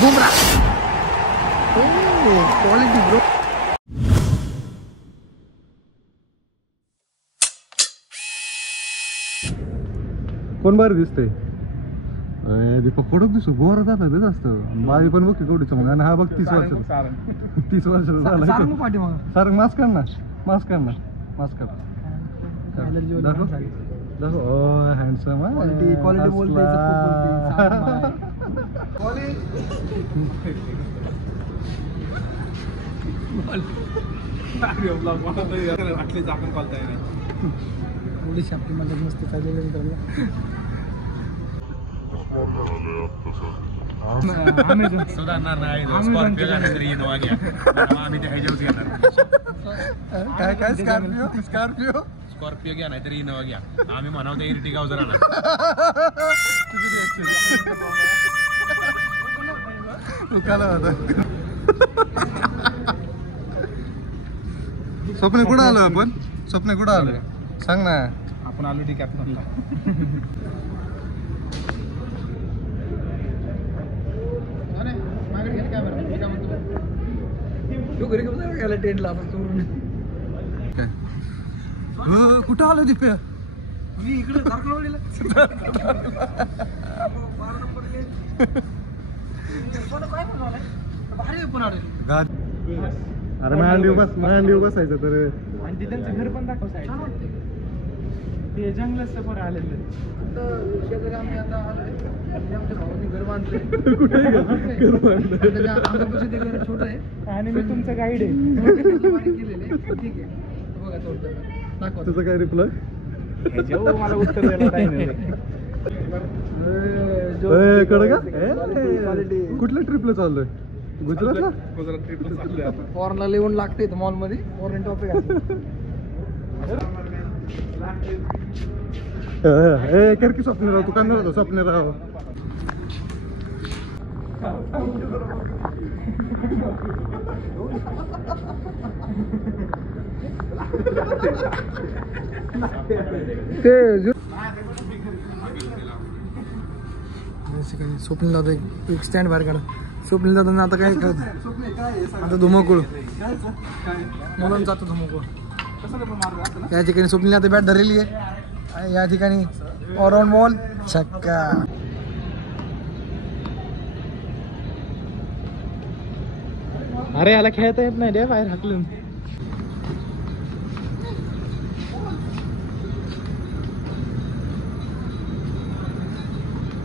Bumrah. Quality bro. कोण भारी दिसतंय? दीपक कडक दिसतो, गोरा जाता तेच असतं. बाई पण बघ कवडीचं मग. आणि हा बघ 30 वर्षाचा 30 वर्षाचा झाला. सारंग मास्क काढ ना, मास्क काढ ना, मास्क काढ. हँडसम क्वालिटी बोलते. आपली मदत मस्त चाललेली सुधारणार नाही. स्कॉर्पिओ घ्या तरी इनोवा घ्या. आम्ही ते ह्याच्यावर घेणार. काय काय स्कॉर्पिओ स्कॉर्पिओ घ्या नाही तरी इनोवा घ्या. आम्ही म्हणाव तर इर्टिगा जरा ना. स्वप्न कुठं आलो आपण? स्वप्न कुठं आलो सांग ना. आपण आलो डिकॅथलॉनला. कुठं आलो दिप्या? मी इकडे अरे माझ्या बसायचं तर. आणि ते त्यांचं घर पण दाखवतं. ते जंगलात सफर आलेलं. शेजारी आम्ही आता आलोय. आमच्या भावाने घर बांधलंय. ते घर छोटं आहे आणि मी तुमचं गाईड आहे. केलेलं आहे. ठीक आहे बघा दाखवा. तुझं काय रिप्लाय? मला उत्तर द्यायला टाइम आहे. कुठल्या ट्रिपला चाललोय? गुजरातला ट्रिपला चाललोय. फॉरेनला लिहून लागते मॉल मध्ये. फॉरेन टॉपिक आहे. की स्वप्नराव तू कांदा होता. स्वप्नराव स्वप्नील दादा एक स्टँड बाहेर काढा. स्वप्नील दादा आता काय करत आता धुमाकूळ मुलांचा आता धुमाकूळ. या ठिकाणी स्वप्नील आता बॅट धरलेली आहे. या ठिकाणी ऑलराऊंड बॉल छक्का. अरे याला खेळता येत नाही रे बाहेर हाकलून.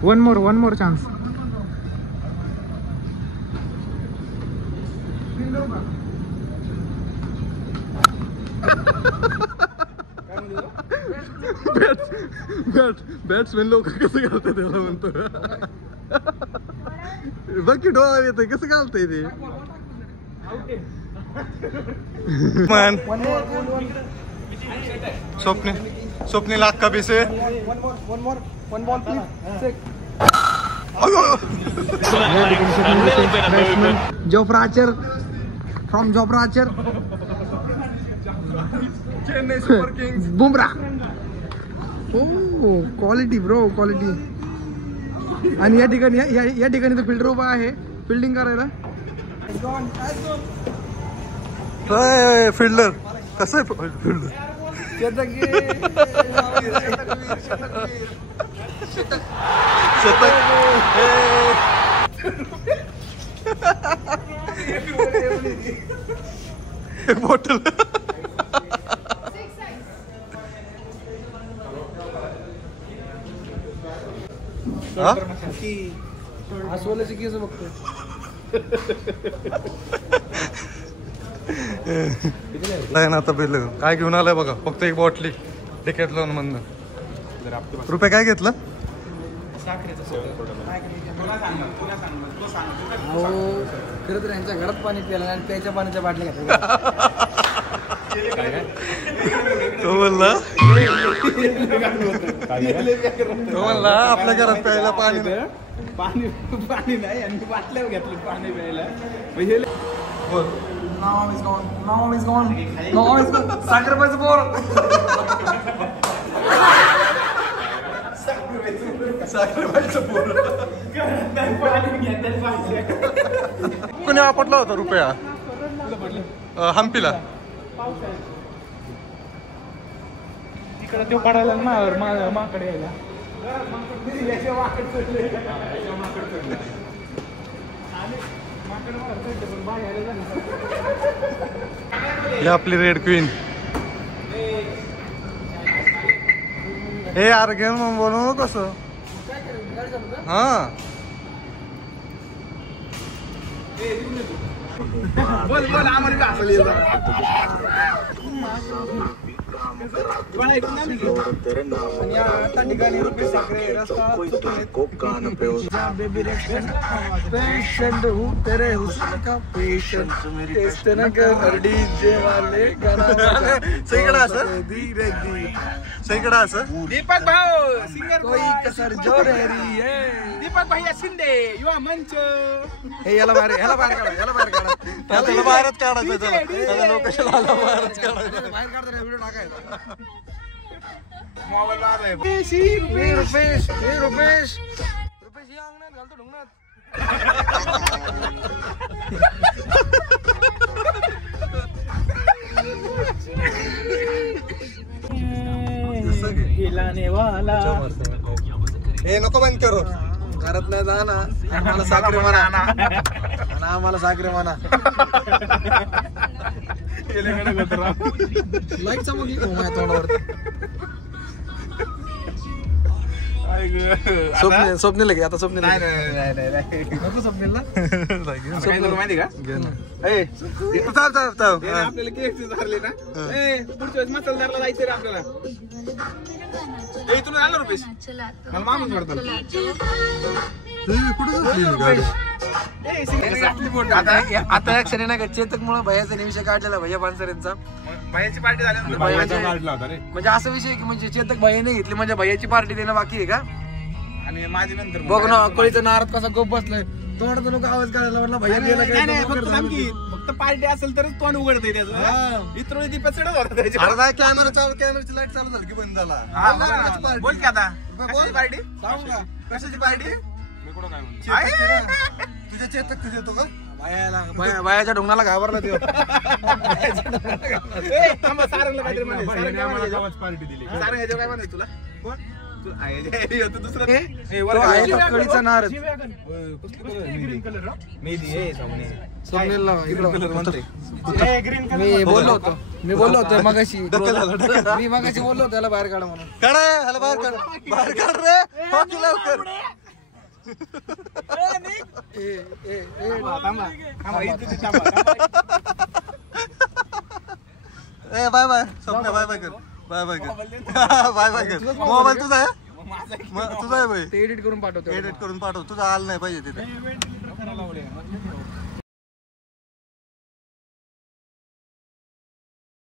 One more chance. बॅट्समॅन लोक कसं घालतात त्याला म्हणतो. बघ की डोळा येतोय कसं घालतंय ते. स्वप्नील अक्का बिसे. One ball please. Jofra Archer from Jofra Archer. Chennai super Kings. Bumrah. Quality bro quality. आणि या ठिकाणी तो फिल्डर उभा आहे फिल्डिंग करायला. फिल्डर कसं आहे फिल्डर? बॉटल. अस्वलाची केस बघतोय. ना आता बिल काय घेऊन आलाय बघा. फक्त एक बॉटली डिकॅथलॉन मधनं. रुपये काय घेतलं? खरं तर यांच्या घरात पाणी प्यायला आणि प्यायच्या पाण्याच्या बाटल्या घेतल्या. तो बोलला आपल्या घरात प्यायला पाणी नाही आणि बाटल्या घेतलं पाणी प्यायला. साखरपाचं बोर. कोणी आपटला होता रुपया हम्पीला तिकडे तो पडायला माकडे यायला ही आपली रेड क्वीन हे यार घेऊन मग बोलू कसं हा बोल आम्हाला आता ठिकाणी रुपये साखरे रस्ता पेशंट हूँ तेरे हुस्न का पेशंट टेस्ट न कर डीजे वाले गाना सहीकडे असं धीरे धीरे सहीकडे असं दीपक भाऊ सिंगर कोई कसर जो रही है दीपक भैया शिंदे युवा मंच हे याला बाहेर काढा त्याला बाहेरच काढायचं त्याला लोकेशन आला बाहेरच काढायचं बाहेर काढता व्हिडिओ टाकायचा मोबाईल आहे रुपेश या अंगणात घालतो ढुंगणात हिलाने वाला हे नको बंद करू घरात नाही जा ना आम्हाला साखरे म्हणा आम्हाला साखरे म्हणा लाईट चमकली हो माझ्या तोंडावर स्वप्नील की आता स्वप्नील नको स्वप्नीलला माहिती का आपल्याला केक झाले ना पुढच्या वेळेस मसालदारला जायचं रे आपल्याला तुला आलं रुपेश मला माणूस आता क्षणी नाही का चेतक मुळे भैयाचा विषय काढलेला भैया पानसरेंचा भैयाची पार्टी झाली म्हणजे असा विषय की म्हणजे चेतक भैयाने घेतली म्हणजे भैयाची पार्टी देणं बाकी आहे का आणि माझी नंतर बघ ना अकोळीचा नाराज कसा गोप बसलाय तोंडाचा नको आवाज काढायला म्हटलं भैया फक्त पार्टी असेल तरच तोंड उघडतंय त्याचं इतर ती पचडच होता त्याच्या कॅमेराची लाईट चालू झाली की बंद झाला बोल की आता बोल पार्टी सांगू का कशाची पार्टी तुझ्या चेतक तुझे येतो का बायाच्या ढोंगणाला घाबरला तो सारंगला काहीतरी म्हणायचं पार्टी दिली सारंग ह्याच्यावर काय म्हणायचं तुला कोण दुसरं अकोळीचा नारद मी बोललो होतो मगाशी बोललो होतो त्याला बाहेर काढा म्हणून ह्याला बाहेर काढ रे हो लवकर बाय बाय स्वप्न बाय बाय कर बाय कर मोबाईल तुझा आहे तुझा आहे भाई एडिट करून पाठवतो एडिट करून पाठव तुझा आला नाही पाहिजे तिथे